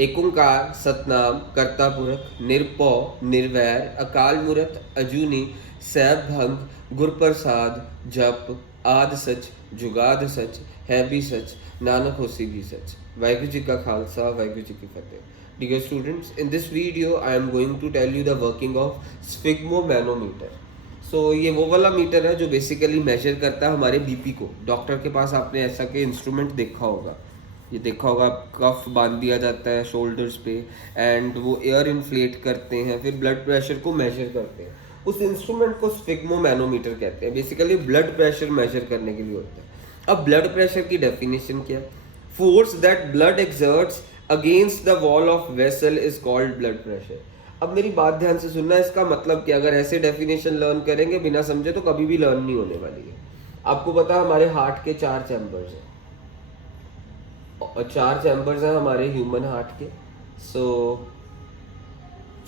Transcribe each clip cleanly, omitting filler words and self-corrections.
एक ओंकार सतनाम करता पुरख निरपौ निर्वैर अकाल मूरत अजूनी सैभ भंग गुरप्रसाद जप आद सच जुगाद सच है भी सच नानक होसी भी सच। वाहिगुरू जी का खालसा वाहिगुरू जी की फतेह। Dear students, in this video I am going to tell you the working of sphygmomanometer. सो ये वो वाला मीटर है जो बेसिकली मेजर करता है हमारे बीपी को। डॉक्टर के पास आपने ऐसा के इंस्ट्रूमेंट देखा होगा, ये देखा होगा, कफ बांध दिया जाता है शोल्डर्स पे एंड वो एयर इन्फ्लेट करते हैं, फिर ब्लड प्रेशर को मेजर करते हैं। उस इंस्ट्रूमेंट को स्फिग्मोमैनोमीटर कहते हैं। बेसिकली ब्लड प्रेशर मेजर करने के लिए होता है। अब ब्लड प्रेशर की डेफिनेशन क्या है? Force that blood exerts against the wall of vessel is called blood pressure. अब मेरी बात ध्यान से सुनना, इसका मतलब कि अगर ऐसे डेफिनेशन लर्न करेंगे बिना समझे तो कभी भी लर्न नहीं होने वाली है। आपको पता है हमारे हार्ट के 4 चैम्बर्स हैं और 4 चैम्बर्स हैं हमारे ह्यूमन हार्ट के। सो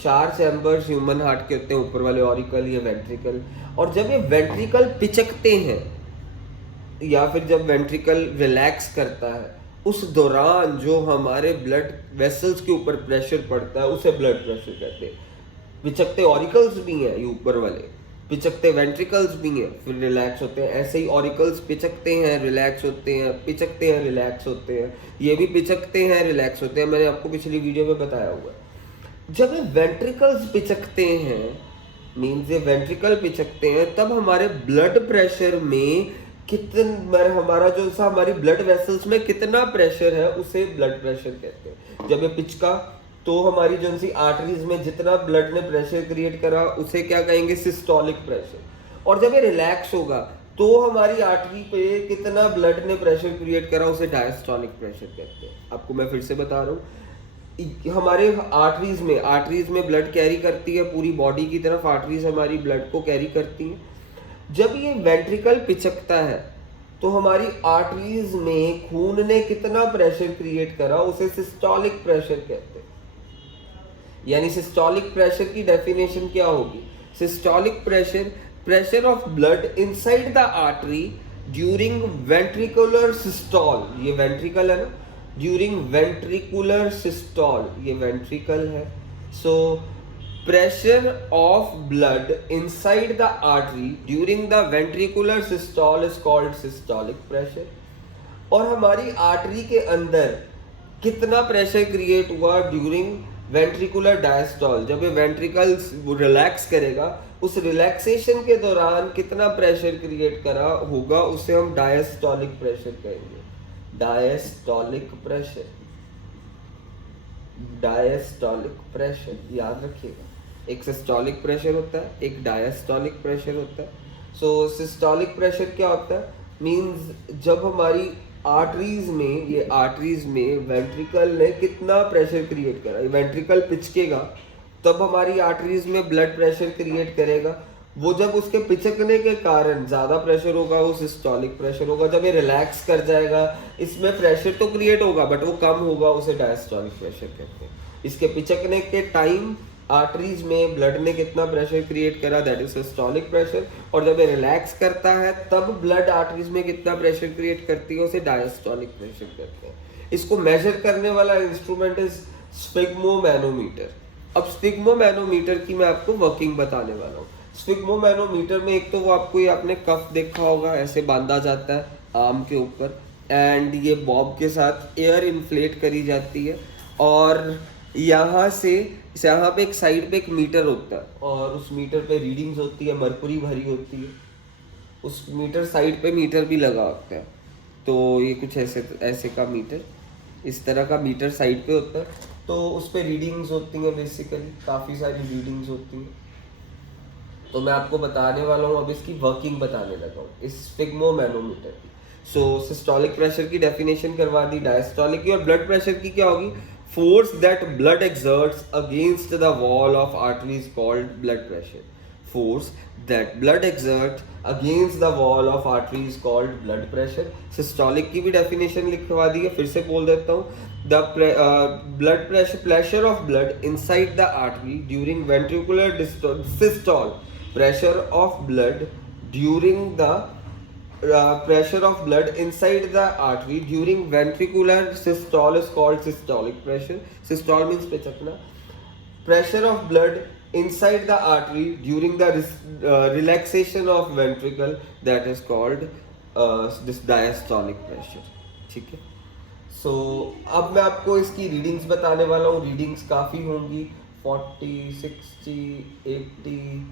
4 चैम्बर्स ह्यूमन हार्ट के होते हैं, ऊपर वाले ऑरिकल, ये वेंट्रिकल। और जब ये वेंट्रिकल पिचकते हैं या फिर जब वेंट्रिकल रिलैक्स करता है, उस दौरान जो हमारे ब्लड वेसल्स के ऊपर प्रेशर पड़ता है उसे ब्लड प्रेशर कहते हैं। पिचकते ऑरिकल्स भी हैं ये ऊपर वाले, पिचकते वेंट्रिकल्स भी हैं, फिर रिलैक्स होते हैं। ऐसे ही ऑरिकल्स पिचकते हैं, रिलैक्स होते हैं, पिचकते हैं, रिलैक्स होते हैं, ये भी पिचकते हैं, रिलैक्स होते हैं। मैंने आपको पिछली वीडियो में बताया हुआ है। जब ये वेंट्रिकल्स पिचकते हैं, मीन्स ये वेंट्रिकल पिचकते हैं, तब हमारे ब्लड प्रेशर में हमारा जो सा हमारी ब्लड वेसल्स में कितना प्रेशर है उसे ब्लड प्रेशर कहते हैं। जब ये पिचका तो हमारी जो सी आर्टरीज में जितना ब्लड ने प्रेशर क्रिएट करा उसे क्या कहेंगे? Systolic pressure. और जब ये रिलैक्स होगा तो हमारी आर्टरी पे कितना ब्लड ने प्रेशर क्रिएट करा उसे डायस्टोलिक प्रेशर कहते हैं। आपको मैं फिर से बता रहा हूँ, हमारे आर्टरीज में ब्लड कैरी करती है, पूरी बॉडी की तरफ आर्टरीज हमारी ब्लड को कैरी करती है। जब ये वेंट्रिकल पिचकता है तो हमारी आर्टरीज में खून ने कितना प्रेशर क्रिएट करा उसे सिस्टोलिक प्रेशर कहते हैं। यानी सिस्टोलिक प्रेशर की डेफिनेशन क्या होगी? Systolic pressure, pressure of blood inside the artery during ventricular systole, ये वेंट्रिकल है ना, ड्यूरिंग वेंट्रिकुलर सिस्टोल, ये वेंट्रिकल है। सो pressure of blood inside the artery during the ventricular systole is called systolic pressure। और हमारी artery के अंदर कितना प्रेशर क्रिएट हुआ ड्यूरिंग वेंट्रिकुलर डायस्टॉल, जब ये वेंट्रिकल रिलैक्स करेगा, उस रिलैक्सेशन के दौरान कितना प्रेशर क्रिएट करा होगा उसे हम डायस्टॉलिक प्रेशर कहेंगे। डायस्टॉलिक प्रेशर, डायस्टॉलिक प्रेशर याद रखिएगा। एक सिस्टोलिक प्रेशर होता है, एक डायस्टोलिक प्रेशर होता है। सो सिस्टोलिक प्रेशर क्या होता है? मींस जब हमारी आर्टरीज में, ये आर्टरीज में वेंट्रिकल ने कितना प्रेशर क्रिएट करा, वेंट्रिकल पिचकेगा तब हमारी आर्टरीज में ब्लड प्रेशर क्रिएट करेगा। वो जब उसके पिचकने के कारण ज्यादा प्रेशर होगा वो सिस्टोलिक प्रेशर होगा। जब ये रिलैक्स कर जाएगा इसमें प्रेशर तो क्रिएट होगा बट वो कम होगा, उसे डायस्टोलिक प्रेशर कहते हैं। इसके पिचकने के टाइम आर्टरीज में ब्लड ने कितना प्रेशर क्रिएट करा, दैट इज सिस्टोलिक प्रेशर। और जब ये रिलैक्स करता है तब ब्लड आर्टरीज में कितना प्रेशर क्रिएट करती है उसे डायस्टोलिक प्रेशर कहते हैं। इसको मेजर करने वाला इंस्ट्रूमेंट इज स्फिग्मोमैनोमीटर। अब स्फिग्मोमैनोमीटर की मैं आपको वर्किंग बताने वाला हूँ। स्फिग्मोमैनोमीटर में एक तो वो आपको, ये आपने कफ देखा होगा, ऐसे बांधा जाता है आर्म के ऊपर एंड ये बॉब के साथ एयर इन्फ्लेट करी जाती है और यहाँ पे एक साइड पे एक मीटर होता है और उस मीटर पे रीडिंग्स होती है, मरकुरी भरी होती है। उस मीटर साइड पे मीटर भी लगा होता है। तो ये कुछ ऐसे का मीटर, इस तरह का मीटर साइड पे होता है। तो उस पे रीडिंग्स होती हैं, बेसिकली काफ़ी सारी रीडिंग्स होती हैं। तो मैं आपको बताने वाला हूँ, अब इसकी वर्किंग बताने लगा हूँ इस स्फिग्मोमैनोमीटर की। सो सिस्टोलिक प्रेशर की डेफिनेशन करवा दी, डायस्टोलिक की। और ब्लड प्रेशर की क्या होगी? Force that blood exerts against the wall of artery is called blood pressure. Force that blood exerts against the wall of artery is called blood pressure. Systolic की भी definition लिखवा दी है, फिर से बोल देता हूँ। The blood pressure of blood inside the artery during ventricular systole, pressure of blood during the pressure of blood inside the artery during ventricular systole is called systolic pressure. Systole means pichakna. Pressure of blood inside the artery during the relaxation of ventricle, that is called this diastolic pressure. ठीक है. So अब मैं आपको इसकी readings बताने वाला हूँ. Readings काफ़ी होंगी, 40, 60, 80.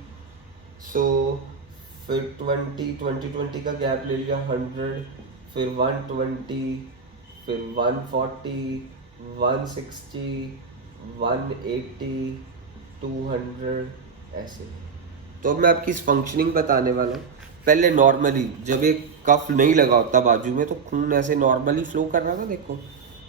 सो फिर 20 का गैप ले लिया, 100, फिर 120, फिर 140, 160, 180, 200 ऐसे. तो अब मैं आपकी इस फंक्शनिंग बताने वाला हूँ. पहले नॉर्मली जब एक कफ नहीं लगा होता बाजू में तो खून ऐसे नॉर्मली फ्लो कर रहा था, देखो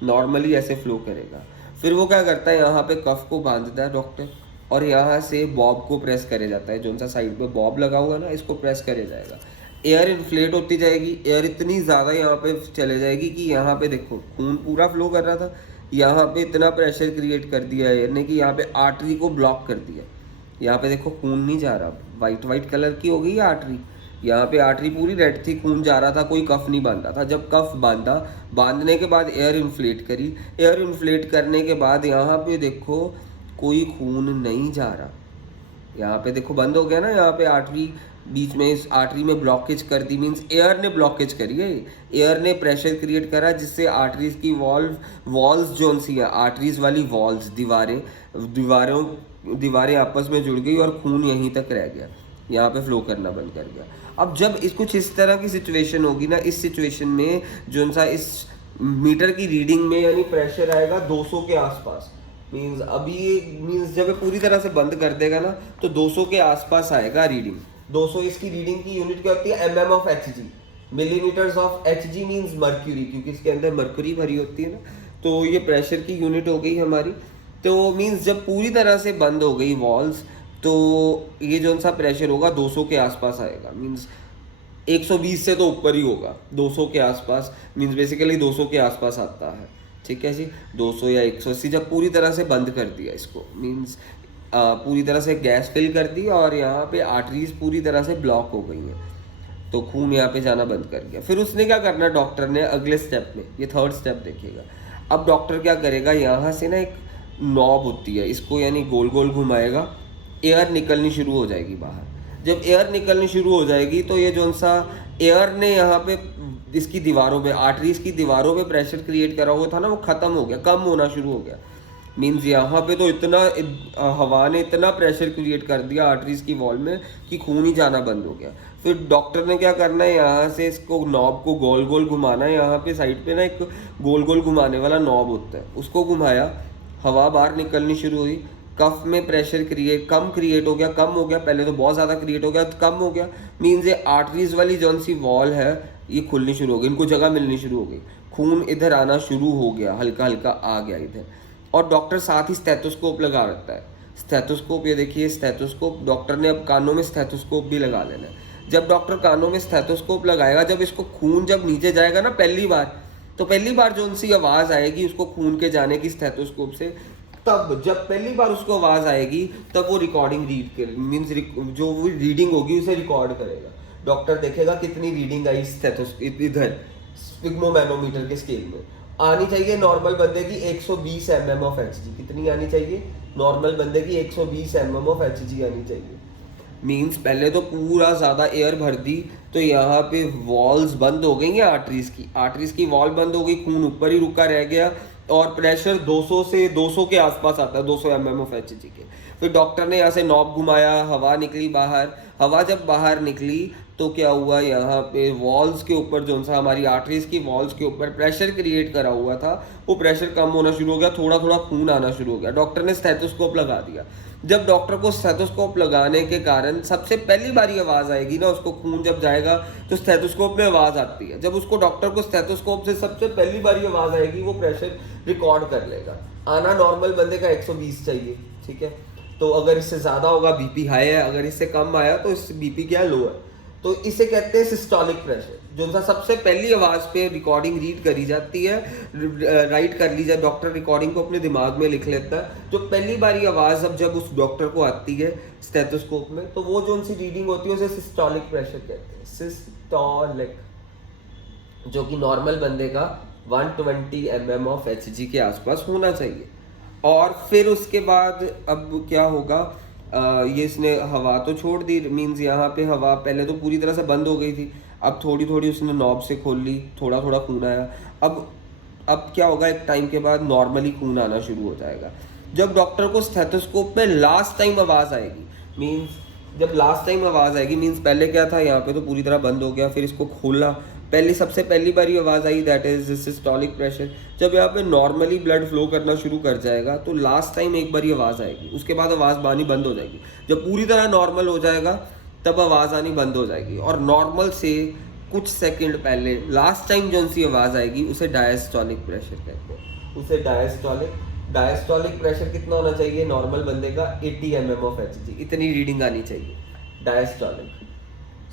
नॉर्मली ऐसे फ्लो करेगा. फिर वो क्या करता है, यहाँ पे कफ को बांधता है डॉक्टर और यहाँ से बॉब को प्रेस करे जाता है. जो सा साइड पे बॉब लगा हुआ है ना, इसको प्रेस करे जाएगा. एयर इन्फ्लेट होती जाएगी. एयर इतनी ज़्यादा यहाँ पे चले जाएगी कि यहाँ पे देखो खून पूरा फ्लो कर रहा था, यहाँ पे इतना प्रेशर क्रिएट कर दिया एयर ने कि यहाँ पे आर्टरी को ब्लॉक कर दिया. यहाँ पे देखो खून नहीं जा रहा, वाइट कलर की हो गई आर्टरी. यहाँ पे आर्टरी पूरी रेड थी, खून जा रहा था, कोई कफ नहीं बांधा था. जब कफ बांधा, बांधने के बाद एयर इन्फ्लेट करी. एयर इन्फ्लेट करने के बाद यहाँ पे देखो कोई खून नहीं जा रहा. यहाँ पे देखो बंद हो गया ना, यहाँ पे आर्टरी बीच में, इस आर्टरी में ब्लॉकेज कर दी. मीन्स एयर ने ब्लॉकेज करी है, एयर ने प्रेशर क्रिएट करा जिससे आर्टरीज की वॉल्स जो सी है, आर्टरीज वाली वॉल्स, दीवारें आपस में जुड़ गई और खून यहीं तक रह गया, यहाँ पे फ्लो करना बंद कर गया. अब जब कुछ इस तरह की सिचुएशन होगी ना, इस सिचुएशन में जो सा इस मीटर की रीडिंग में यानी प्रेशर आएगा 200 के आसपास. मीन्स जब ये पूरी तरह से बंद कर देगा ना तो 200 के आसपास आएगा रीडिंग. 200 इसकी रीडिंग की यूनिट क्या होती है, mm of Hg. Millimetres of Hg means mercury, क्योंकि इसके अंदर मर्क्यूरी भरी होती है ना. तो ये प्रेशर की यूनिट हो गई हमारी. तो मीन्स जब पूरी तरह से बंद हो गई वॉल्स तो ये जो सा प्रेशर होगा 200 के आसपास आएगा. मीन्स 120 से तो ऊपर ही होगा, 200 के आसपास. मीन्स बेसिकली 200 के आसपास आता है. ठीक है जी, 200 या 180 जब पूरी तरह से बंद कर दिया इसको, मीन्स पूरी तरह से गैस फिल कर दी और यहाँ पे आर्टरीज पूरी तरह से ब्लॉक हो गई हैं, तो खून यहाँ पे जाना बंद कर गया. फिर उसने क्या करना डॉक्टर ने अगले स्टेप में, ये थर्ड स्टेप देखिएगा. अब डॉक्टर क्या करेगा, यहाँ से ना एक नॉब होती है, इसको यानी गोल गोल घुमाएगा, एयर निकलनी शुरू हो जाएगी बाहर. जब एयर निकलनी शुरू हो जाएगी तो ये जो सा एयर ने यहाँ पे इसकी दीवारों पे, आर्टरीज की दीवारों पे प्रेशर क्रिएट करा हुआ था ना, वो ख़त्म हो गया, कम होना शुरू हो गया. मीन्स यहाँ पे तो इतना हवा ने इतना प्रेशर क्रिएट कर दिया आर्टरीज की वॉल में कि खून ही जाना बंद हो गया. फिर डॉक्टर ने क्या करना है, यहाँ से इसको नॉब को गोल गोल घुमाना है. यहाँ पे साइड पे ना एक गोल गोल घुमाने वाला नॉब होता है, उसको घुमाया, हवा बाहर निकलनी शुरू हुई. कफ में प्रेशर कम क्रिएट हो गया, पहले तो बहुत ज़्यादा क्रिएट हो गया, कम हो गया. मीन्स ये आर्टरीज वाली जौन सी वॉल है ये खुलनी शुरू हो गई, इनको जगह मिलनी शुरू हो गई, खून इधर आना शुरू हो गया, हल्का हल्का आ गया इधर. और डॉक्टर साथ ही स्टेथोस्कोप लगा रखता है. स्टेथोस्कोप, ये देखिए स्टेथोस्कोप, डॉक्टर ने अब कानों में स्टेथोस्कोप भी लगा लेना है. जब डॉक्टर कानों में स्टेथोस्कोप लगाएगा, जब इसको खून जब नीचे जाएगा ना पहली बार जो उनसी आवाज़ आएगी उसको खून के जाने की स्टेथोस्कोप से, तब जब पहली बार उसको आवाज़ आएगी तब वो रिकॉर्डिंग रीड कर, मीन्स जो वो रीडिंग होगी उसे रिकॉर्ड करेगा. डॉक्टर देखेगा कितनी रीडिंग आई स्टेथोस्कोप इधर स्फिग्मोमैनोमीटर के स्केल में. आनी चाहिए नॉर्मल बंदे की 120 mm ऑफ Hg. कितनी आनी चाहिए, नॉर्मल बंदे की 120 mm ऑफ Hg आनी चाहिए. मीन्स पहले तो पूरा ज़्यादा एयर भर दी तो यहाँ पे वॉल्स बंद हो गई हैं आर्टरीज की वॉल बंद हो गई, खून ऊपर ही रुका रह गया और प्रेशर 200 के आसपास आता है, 200 mm ऑफ Hg के. फिर डॉक्टर ने यहाँ से नॉब घुमाया, हवा निकली बाहर. हवा जब बाहर निकली तो क्या हुआ, यहाँ पे वॉल्स के ऊपर जो सा हमारी आर्टरीज की वॉल्स के ऊपर प्रेशर क्रिएट करा हुआ था वो प्रेशर कम होना शुरू हो गया, थोड़ा थोड़ा खून आना शुरू हो गया. डॉक्टर ने स्टेथोस्कोप लगा दिया. जब डॉक्टर को स्टेथोस्कोप लगाने के कारण सबसे पहली बारी आवाज़ आएगी ना, उसको खून जब जाएगा तो स्टेथोस्कोप में आवाज़ आती है. जब उसको डॉक्टर को स्टेथोस्कोप से सबसे पहली बारी आवाज़ आएगी वो प्रेशर रिकॉर्ड कर लेगा. आना नॉर्मल बंदे का 120 चाहिए, ठीक है. तो अगर इससे ज़्यादा होगा बीपी हाई है, अगर इससे कम आया तो इससे बीपी क्या लो है. तो इसे कहते हैं सिस्टोलिक प्रेशर. जो सा सबसे पहली आवाज़ पे रिकॉर्डिंग रीड करी जाती है, राइट कर ली जाए, डॉक्टर रिकॉर्डिंग को अपने दिमाग में लिख लेता है. जो पहली बारी आवाज़ जब उस डॉक्टर को आती है स्टेथोस्कोप में तो वो जो उनसी रीडिंग होती है उसे सिस्टोलिक प्रेशर कहते हैं. सिस्टोलिक, जो कि नॉर्मल बंदे का 120 mm ऑफ Hg के आसपास होना चाहिए। और फिर उसके बाद अब क्या होगा, ये इसने हवा तो छोड़ दी, मीन्स यहाँ पे हवा पहले तो पूरी तरह से बंद हो गई थी, अब थोड़ी थोड़ी उसने नॉब से खोल ली, थोड़ा थोड़ा खून आया। अब क्या होगा, एक टाइम के बाद नॉर्मली खून आना शुरू हो जाएगा। जब डॉक्टर को स्टेथोस्कोप में लास्ट टाइम आवाज़ आएगी, मीन्स जब लास्ट टाइम आवाज़ आएगी, मीन्स पहले क्या था, यहाँ पे तो पूरी तरह बंद हो गया, फिर इसको खोला, सबसे पहली बार आवाज़ आई, दैट इज सिस्टोलिक प्रेशर। जब यहाँ पे नॉर्मली ब्लड फ्लो करना शुरू कर जाएगा तो लास्ट टाइम एक बार आवाज़ आएगी, उसके बाद आवाज़ आनी बंद हो जाएगी। जब पूरी तरह नॉर्मल हो जाएगा तब आवाज़ आनी बंद हो जाएगी, और नॉर्मल से कुछ सेकंड पहले लास्ट टाइम जो सी आवाज़ आएगी उसे डायस्टोलिक प्रेशर कहते हैं। उसे डायस्टोलिक प्रेशर कितना होना चाहिए नॉर्मल बंदे का, 80 mm ऑफ Hg, इतनी रीडिंग आनी चाहिए डायस्टोलिक।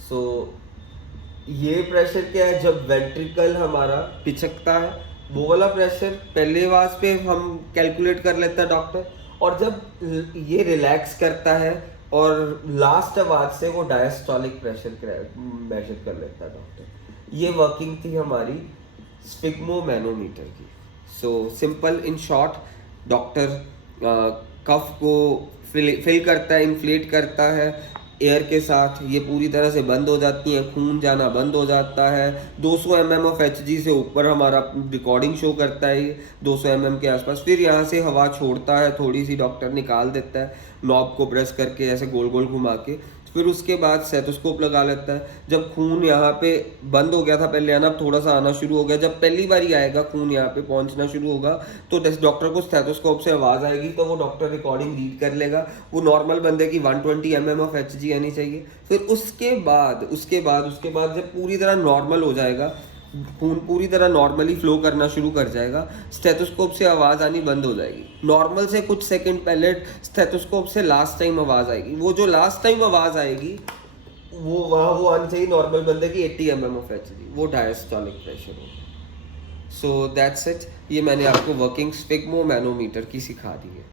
सो ये प्रेशर क्या है, जब वेंट्रिकल हमारा पिचकता है वो वाला प्रेशर पहले आवाज पे हम कैलकुलेट कर लेता है डॉक्टर, और जब ये रिलैक्स करता है और लास्ट आवाज से वो डायस्टोलिक प्रेशर मेजर कर लेता है डॉक्टर। ये वर्किंग थी हमारी स्फिग्मोमैनोमीटर की। So simple in short, doctor cuff को फिल करता है, इन्फ्लेट करता है एयर के साथ, ये पूरी तरह से बंद हो जाती है, खून जाना बंद हो जाता है। 200 mm ऑफ Hg से ऊपर हमारा रिकॉर्डिंग शो करता है ये 200 mm के आसपास। फिर यहाँ से हवा छोड़ता है थोड़ी सी, डॉक्टर निकाल देता है नॉब को प्रेस करके ऐसे गोल गोल घुमा के। फिर उसके बाद स्टेथोस्कोप लगा लेता है। जब खून यहाँ पे बंद हो गया था पहले आना, अब थोड़ा सा आना शुरू हो गया, जब पहली बारी आएगा खून यहाँ पे पहुँचना शुरू होगा तो डॉक्टर को स्टेथोस्कोप से आवाज़ आएगी, तो वो डॉक्टर रिकॉर्डिंग रीड कर लेगा। वो नॉर्मल बंदे की 120 mm ऑफ Hg आनी चाहिए। फिर उसके बाद जब पूरी तरह नॉर्मल हो जाएगा, खून पूरी तरह नॉर्मली फ्लो करना शुरू कर जाएगा, स्टेथोस्कोप से आवाज़ आनी बंद हो जाएगी। नॉर्मल से कुछ सेकंड पहले स्टेथोस्कोप से लास्ट टाइम आवाज़ आएगी। वो जो लास्ट टाइम आवाज़ आएगी वो आनी चाहिए नॉर्मल बंदे की 80 mm ऑफ Hg, वो डायस्टोलिक प्रेशर होगा। So that's it. ये मैंने आपको वर्किंग स्फिग्मोमैनोमीटर की सिखा दी है।